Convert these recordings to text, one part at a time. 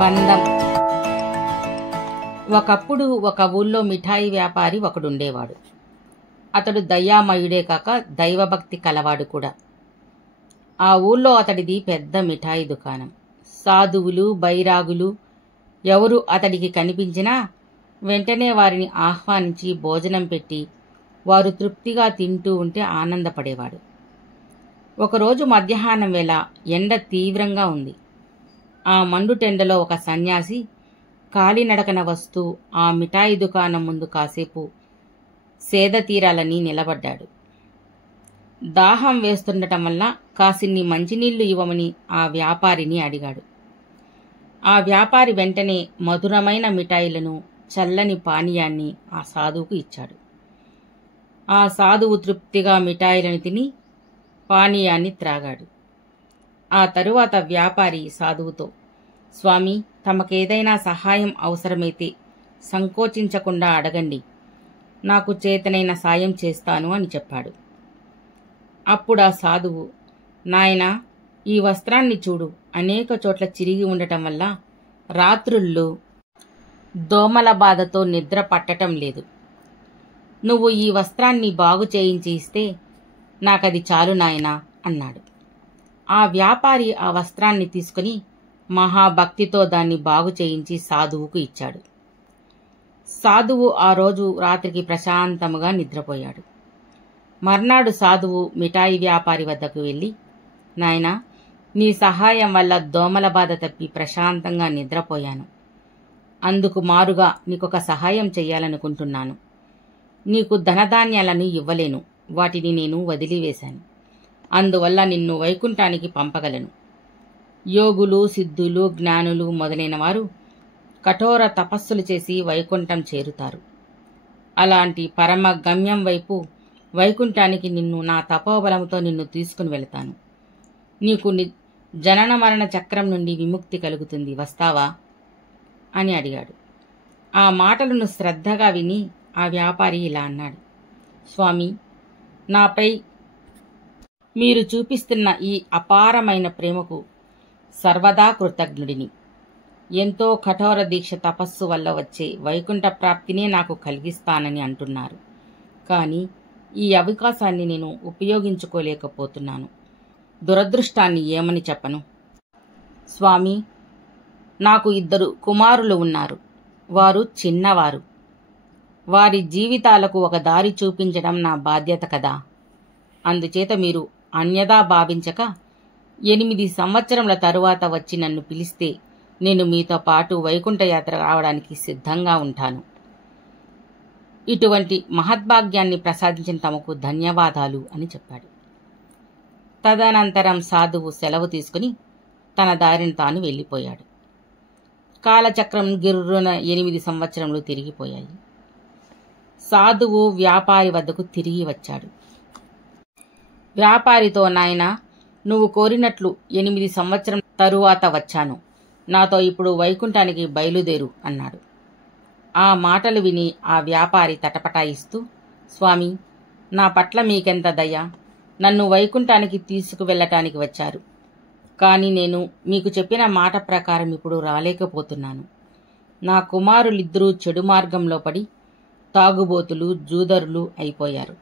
బంధం. ఒకప్పుడు ఒక ఊళ్ళో మిఠాయి వ్యాపారి ఒకడుండేవాడు. అతడు దయామయుడే కాక దైవభక్తి కలవాడు కూడా. ఆ ఊళ్ళో అతడిది పెద్ద మిఠాయి దుకాణం. సాధువులు, బైరాగులు ఎవరు అతడికి కనిపించినా వెంటనే వారిని ఆహ్వానించి భోజనం పెట్టి వారు తృప్తిగా తింటూ ఉంటే ఆనందపడేవాడు. ఒకరోజు మధ్యాహ్నం వేళ ఎండ తీవ్రంగా ఉంది. ఆ మండుటెండలో ఒక సన్యాసి కాలినడకన వస్తూ ఆ మిఠాయి దుకాణం ముందు కాసేపు సేద తీరాలని నిలబడ్డాడు. దాహం వేస్తుండటం వల్ల కాసిన్ని మంచినీళ్లు ఇవ్వమని ఆ వ్యాపారిని అడిగాడు. ఆ వ్యాపారి వెంటనే మధురమైన మిఠాయిలను, చల్లని పానీయాన్ని ఆ సాధువుకు ఇచ్చాడు. ఆ సాధువు తృప్తిగా మిఠాయిలను తిని పానీయాన్ని త్రాగాడు. ఆ తరువాత వ్యాపారి సాధువుతో, స్వామి, తమకేదైనా సహాయం అవసరమైతే సంకోచించకుండా అడగండి, నాకు చేతనైన సాయం చేస్తాను అని చెప్పాడు. అప్పుడు ఆ సాధువు, నాయనా, ఈ వస్త్రాన్ని చూడు, అనేక చోట్ల చిరిగి ఉండటం వల్ల రాత్రుళ్ళు దోమల బాధతో నిద్ర పట్టటం లేదు. నువ్వు ఈ వస్త్రాన్ని బాగు చేయించి ఇస్తే నాకది చాలు నాయనా అన్నాడు. ఆ వ్యాపారి ఆ వస్త్రాన్ని తీసుకుని మహాభక్తితో దాన్ని బాగు చేయించి సాధువుకు ఇచ్చాడు. సాధువు ఆ రోజు రాత్రికి ప్రశాంతముగా నిద్రపోయాడు. మర్నాడు సాధువు మిఠాయి వ్యాపారి వద్దకు వెళ్ళి, నాయనా, నీ సహాయం వల్ల దోమల బాధ తప్పి ప్రశాంతంగా నిద్రపోయాను. అందుకు మారుగా నీకొక సహాయం చెయ్యాలనుకుంటున్నాను. నీకు ధనధాన్యాలను ఇవ్వలేను, వాటిని నేను వదిలివేశాను. అందువల్ల నిన్ను వైకుంఠానికి పంపగలను. యోగులు, సిద్ధులు, జ్ఞానులు మొదలైన వారు కఠోర తపస్సులు చేసి వైకుంఠం చేరుతారు. అలాంటి పరమ గమ్యం వైపు, వైకుంఠానికి నిన్ను నా తపోబలంతో నిన్ను తీసుకుని వెళతాను. నీకు జనన మరణ చక్రం నుండి విముక్తి కలుగుతుంది, వస్తావా అని అడిగాడు. ఆ మాటలను శ్రద్ధగా విని ఆ వ్యాపారి ఇలా అన్నాడు, స్వామి, నాపై మీరు చూపిస్తున్న ఈ అపారమైన ప్రేమకు సర్వదా కృతజ్ఞుడిని. ఎంతో కఠోర దీక్ష తపస్సు వల్ల వచ్చే వైకుంఠ ప్రాప్తినే నాకు కలిగిస్తానని అంటున్నారు. కానీ ఈ అవకాశాన్ని నేను ఉపయోగించుకోలేకపోతున్నాను. దురదృష్టాన్ని ఏమని చెప్పను. స్వామి, నాకు 2 కుమారులు ఉన్నారు. వారు చిన్నవారు. వారి జీవితాలకు ఒక దారి చూపించడం నా బాధ్యత కదా. అందుచేత మీరు అన్యదా భావించక 8 సంవత్సరముల తరువాత వచ్చి నన్ను పిలిస్తే నేను మీతో పాటు వైకుంఠ యాత్ర రావడానికి సిద్ధంగా ఉంటాను. ఇటువంటి మహద్భాగ్యాన్ని ప్రసాదించిన తమకు ధన్యవాదాలు అని చెప్పాడు. తదనంతరం సాధువు సెలవు తీసుకుని తన దారిని తాను వెళ్ళిపోయాడు. కాలచక్రం గిర్రున 8 సంవత్సరములు తిరిగిపోయాయి. సాధువు వ్యాపారి వద్దకు తిరిగి వచ్చాడు. వ్యాపారితో, నాయనా, నువ్వు కోరినట్లు 8 సంవత్సరం తరువాత వచ్చాను. నాతో ఇప్పుడు వైకుంఠానికి బయలుదేరు అన్నాడు. ఆ మాటలు విని ఆ వ్యాపారి తటపటాయిస్తూ, స్వామి, నా పట్ల మీకెంత దయ. నన్ను వైకుంఠానికి తీసుకువెళ్ళటానికి వచ్చారు. కానీ నేను మీకు చెప్పిన మాట ప్రకారం ఇప్పుడు రాలేకపోతున్నాను. నా కుమారులిద్దరూ చెడు మార్గంలో పడి తాగుబోతులు, జూదరులు అయిపోయారు.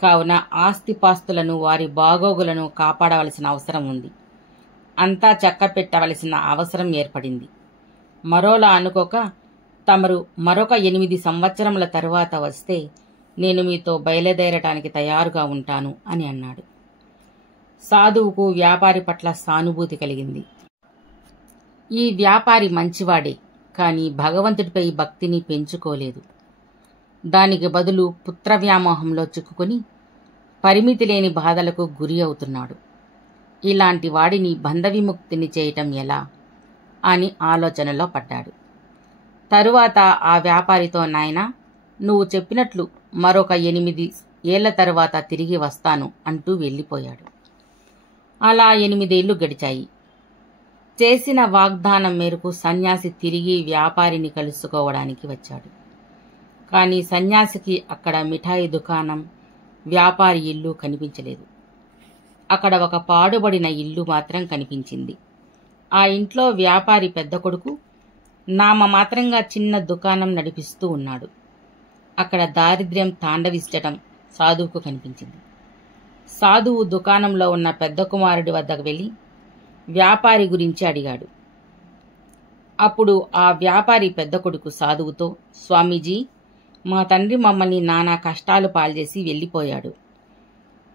కావున ఆస్తిపాస్తులను, వారి బాగోగులను కాపాడవలసిన అవసరం ఉంది. అంతా చక్కపెట్టవలసిన అవసరం ఏర్పడింది. మరోలా అనుకోక తమరు మరొక 8 సంవత్సరముల తరువాత వస్తే నేను మీతో బయలుదేరటానికి తయారుగా ఉంటాను అని అన్నాడు. సాధువుకు వ్యాపారి పట్ల సానుభూతి కలిగింది. ఈ వ్యాపారి మంచివాడే, కానీ భగవంతుడిపై భక్తిని పెంచుకోలేదు. దానికి బదులు పుత్ర వ్యామోహంలో చిక్కుకుని పరిమితి లేని బాధలకు గురి అవుతున్నాడు. ఇలాంటి వాడిని బంధవిముక్తిని చేయటం ఎలా అని ఆలోచనలో పడ్డాడు. తరువాత ఆ వ్యాపారితో, నాయనా, నువ్వు చెప్పినట్లు మరొక 8 ఏళ్ల తరువాత తిరిగి వస్తాను అంటూ వెళ్ళిపోయాడు. అలా 8 ఏళ్లు గడిచాయి. చేసిన వాగ్దానం మేరకు సన్యాసి తిరిగి వ్యాపారిని కలుసుకోవడానికి వచ్చాడు. కానీ సన్యాసికి అక్కడ మిఠాయి దుకాణం, వ్యాపారి ఇల్లు కనిపించలేదు. అక్కడ ఒక పాడుబడిన ఇల్లు మాత్రం కనిపించింది. ఆ ఇంట్లో వ్యాపారి పెద్ద కొడుకు నామమాత్రంగా చిన్న దుకాణం నడిపిస్తూ ఉన్నాడు. అక్కడ దారిద్ర్యం తాండవించటం సాధువుకు కనిపించింది. సాధువు దుకాణంలో ఉన్న పెద్ద కుమారుడి వద్దకు వెళ్ళి వ్యాపారి గురించి అడిగాడు. అప్పుడు ఆ వ్యాపారి పెద్ద కొడుకు సాధువుతో, స్వామీజీ, మా తండ్రి మమ్మల్ని నానా కష్టాలు పాల్చేసి వెళ్ళిపోయాడు.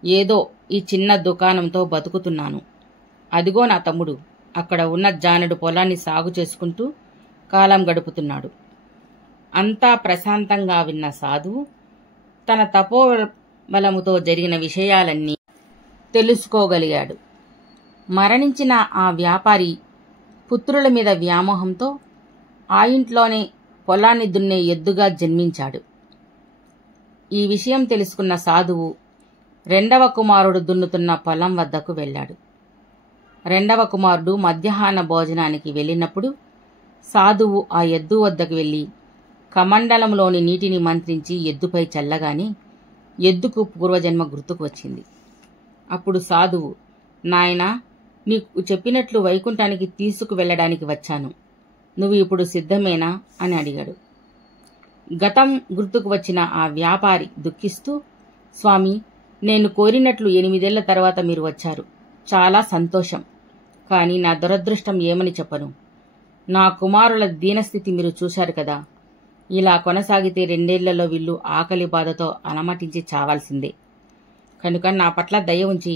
ఏదో ఈ చిన్న దుకాణంతో బతుకుతున్నాను. అదిగో నా తమ్ముడు అక్కడ ఉన్న జానెడు పొలాన్ని సాగు చేసుకుంటూ కాలం గడుపుతున్నాడు. అంతా ప్రశాంతంగా విన్న సాధువు తన తపోబలముతో జరిగిన విషయాలన్నీ తెలుసుకోగలిగాడు. మరణించిన ఆ వ్యాపారి పుత్రుల మీద వ్యామోహంతో ఆ ఇంట్లోనే పొలాన్ని దున్నే ఎద్దుగా జన్మించాడు. ఈ విషయం తెలుసుకున్న సాధువు రెండవ కుమారుడు దున్నుతున్న పొలం వద్దకు వెళ్ళాడు. రెండవ కుమారుడు మధ్యాహ్న భోజనానికి వెళ్ళినప్పుడు సాధువు ఆ ఎద్దు వద్దకు వెళ్ళి కమండలంలోని నీటిని మంత్రించి ఎద్దుపై చల్లగానే ఎద్దుకు పూర్వజన్మ గుర్తుకు వచ్చింది. అప్పుడు సాధువు, నాయనా, నీకు చెప్పినట్లు వైకుంఠానికి తీసుకువెళ్ళడానికి వచ్చాను. నువ్వు ఇప్పుడు సిద్ధమేనా అని అడిగాడు. గతం గుర్తుకు వచ్చిన ఆ వ్యాపారి దుఃఖిస్తూ, స్వామి, నేను కోరినట్లు 8 ఏళ్ల తర్వాత మీరు వచ్చారు. చాలా సంతోషం. కానీ నా దురదృష్టం ఏమని చెప్పను. నా కుమారుల దీనస్థితి మీరు చూశారు కదా. ఇలా కొనసాగితే 2 ఏళ్లలో వీళ్ళు ఆకలి బాధతో అలమటించి చావాల్సిందే. కనుక నా పట్ల దయ ఉంచి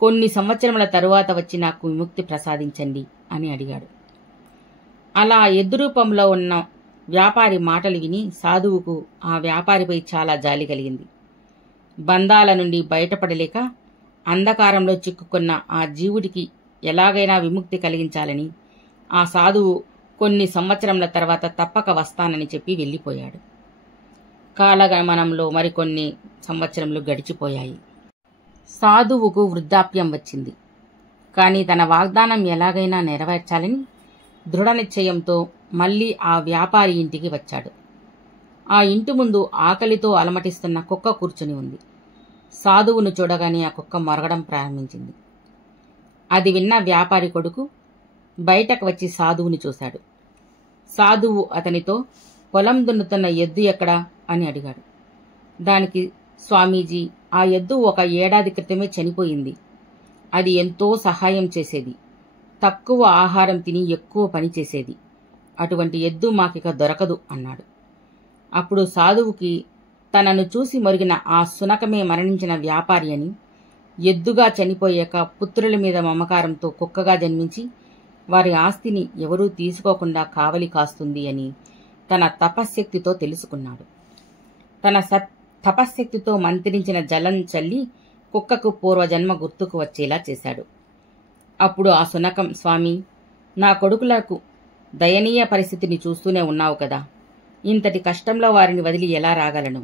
కొన్ని సంవత్సరముల తరువాత వచ్చి నాకు విముక్తి ప్రసాదించండి అని అడిగాడు. అలా ఎద్దు రూపంలో ఉన్న వ్యాపారి మాటలు విని సాధువుకు ఆ వ్యాపారిపై చాలా జాలి కలిగింది. బంధాల నుండి బయటపడలేక అంధకారంలో చిక్కుకున్న ఆ జీవుడికి ఎలాగైనా విముక్తి కలిగించాలని ఆ సాధువు కొన్ని సంవత్సరముల తర్వాత తప్పక వస్తానని చెప్పి వెళ్ళిపోయాడు. కాలగమనంలో మరికొన్ని సంవత్సరములు గడిచిపోయాయి. సాధువుకు వృద్ధాప్యం వచ్చింది. కానీ తన వాగ్దానం ఎలాగైనా నెరవేర్చాలని దృఢ నిశ్చయంతో మళ్లీ ఆ వ్యాపారి ఇంటికి వచ్చాడు. ఆ ఇంటి ముందు ఆకలితో అలమటిస్తున్న కుక్క కూర్చుని ఉంది. సాధువును చూడగానే ఆ కుక్క మొరగడం ప్రారంభించింది. అది విన్న వ్యాపారి కొడుకు బయటకు వచ్చి సాధువుని చూశాడు. సాధువు అతనితో, పొలం దున్నుతున్న ఎద్దు ఎక్కడా అని అడిగాడు. దానికి, స్వామీజీ, ఆ ఎద్దు 1 ఏడాది క్రితమే చనిపోయింది. అది ఎంతో సహాయం చేసేది. తక్కువ ఆహారం తిని ఎక్కువ పని చేసేది. అటువంటి ఎద్దు మాకిక దొరకదు అన్నాడు. అప్పుడు సాధువుకి తనను చూసి మొరిగిన ఆ శునకమే మరణించిన వ్యాపారి అని, ఎద్దుగా చనిపోయాక పుత్రుల మీద మమకారంతో కుక్కగా జన్మించి వారి ఆస్తిని ఎవరూ తీసుకోకుండా కావలి కాస్తుంది అని తన తపశ్శక్తితో తెలుసుకున్నాడు. తన తపశ్శక్తితో మంత్రించిన జలం చల్లి కుక్కకు పూర్వజన్మ గుర్తుకు వచ్చేలా చేశాడు. అప్పుడు ఆ శునకం, స్వామి, నా కొడుకులకు దయనీయ పరిస్థితిని చూస్తూనే ఉన్నావు కదా. ఇంతటి కష్టంలో వారిని వదిలి ఎలా రాగలను?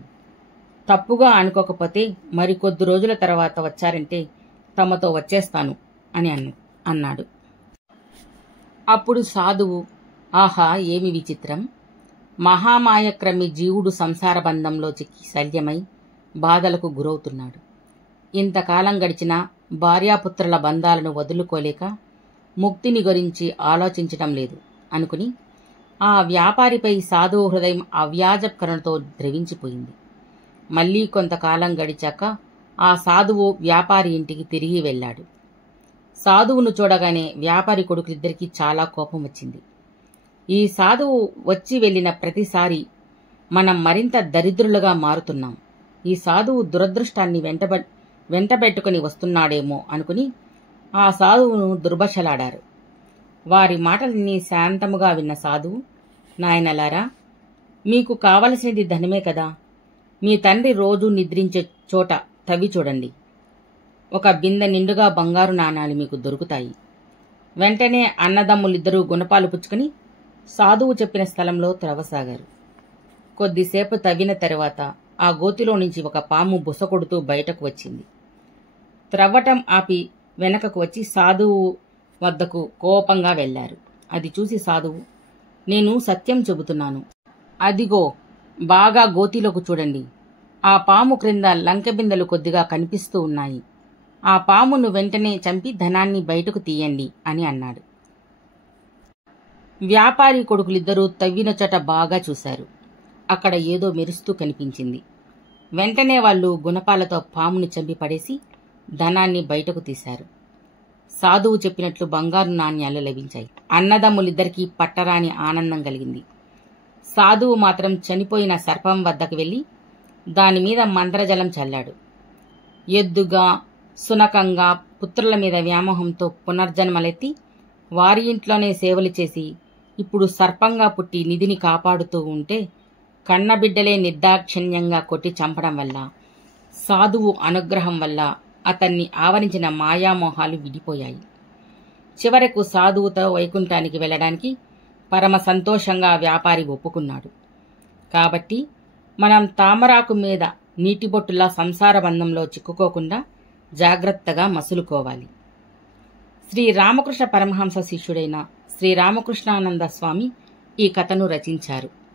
తప్పుగా అనుకోకపోతే మరికొద్ది రోజుల తర్వాత వచ్చారంటే తమతో వచ్చేస్తాను అని అన్నాడు. అప్పుడు సాధువు, ఆహా, ఏమి విచిత్రం! మహామాయక్రమి జీవుడు సంసార బంధంలో చిక్కి శల్యమై బాధలకు గురవుతున్నాడు. ఇంతకాలం గడిచినా భార్యాపుత్రుల బంధాలను వదులుకోలేక ముక్తిని గురించి ఆలోచించటం లేదు అనుకుని ఆ వ్యాపారిపై సాధువు హృదయం అవ్యాజ కరుణతో ద్రవించిపోయింది. మళ్లీ కొంతకాలం గడిచాక ఆ సాధువు వ్యాపారి ఇంటికి తిరిగి వెళ్ళాడు. సాధువును చూడగానే వ్యాపారి కొడుకులిద్దరికీ చాలా కోపం వచ్చింది. ఈ సాధువు వచ్చి వెళ్లిన ప్రతిసారి మనం మరింత దరిద్రులుగా మారుతున్నాం. ఈ సాధువు దురదృష్టాన్ని వెంటబెట్టుకుని వస్తున్నాడేమో అనుకుని ఆ సాధువును దుర్భషలాడారు. వారి మాటలన్నీ శాంతముగా విన్న సాధువు, నాయనలారా, మీకు కావలసినది ధనమే కదా. మీ తండ్రి రోజూ నిద్రించే చోట తవ్వి చూడండి. 1 బిందె నిండుగా బంగారు నాణాలు మీకు దొరుకుతాయి. వెంటనే అన్నదమ్ములిద్దరూ గుణపాలు పుచ్చుకుని సాధువు చెప్పిన స్థలంలో త్రవ్వసాగారు. కొద్దిసేపు తవ్విన తరువాత ఆ గోతిలో నుంచి ఒక పాము బుసకొడుతూ బయటకు వచ్చింది. త్రవ్వటం ఆపి వెనకకు వచ్చి సాధువు వద్దకు కోపంగా వెళ్లారు. అది చూసి సాధువు, నేను సత్యం చెబుతున్నాను. అదిగో, బాగా గోతిలోకి చూడండి. ఆ పాము క్రింద లంకెబిందెలు కొద్దిగా కనిపిస్తూ ఉన్నాయి. ఆ పామును వెంటనే చంపి ధనాన్ని బయటకు తీయండి అని అన్నాడు. వ్యాపారి కొడుకులిద్దరూ తవ్విన చోట బాగా చూశారు. అక్కడ ఏదో మెరుస్తూ కనిపించింది. వెంటనే వాళ్ళు గుణపాలతో పాముని చంపి పడేసి ధనాన్ని బయటకు తీశారు. సాధువు చెప్పినట్లు బంగారు నాణ్యాలు లభించాయి. అన్నదమ్ములిద్దరికీ పట్టరాని ఆనందం కలిగింది. సాధువు మాత్రం చనిపోయిన సర్పం వద్దకు వెళ్లి దానిమీద మంత్రజలం చల్లాడు. ఎద్దుగా సునకంగా పుత్రుల మీద వ్యామోహంతో పునర్జన్మలెత్తి వారి ఇంట్లోనే సేవలు చేసి ఇప్పుడు సర్పంగా పుట్టి నిధిని కాపాడుతూ ఉంటే కన్నబిడ్డలే నిర్దాక్షిణ్యంగా కొట్టి చంపడం వల్ల, సాధువు అనుగ్రహం వల్ల అతన్ని ఆవరించిన మాయామోహాలు విడిపోయాయి. చివరకు సాధువుతో వైకుంఠానికి వెళ్లడానికి పరమ సంతోషంగా వ్యాపారి ఒప్పుకున్నాడు. కాబట్టి మనం తామరాకు మీద నీటిబొట్టులా సంసార బంధంలో చిక్కుకోకుండా జాగ్రత్తగా మసులుకోవాలి. శ్రీ రామకృష్ణ పరమహంస శిష్యుడైన శ్రీ రామకృష్ణానంద స్వామి ఈ కథను రచించారు.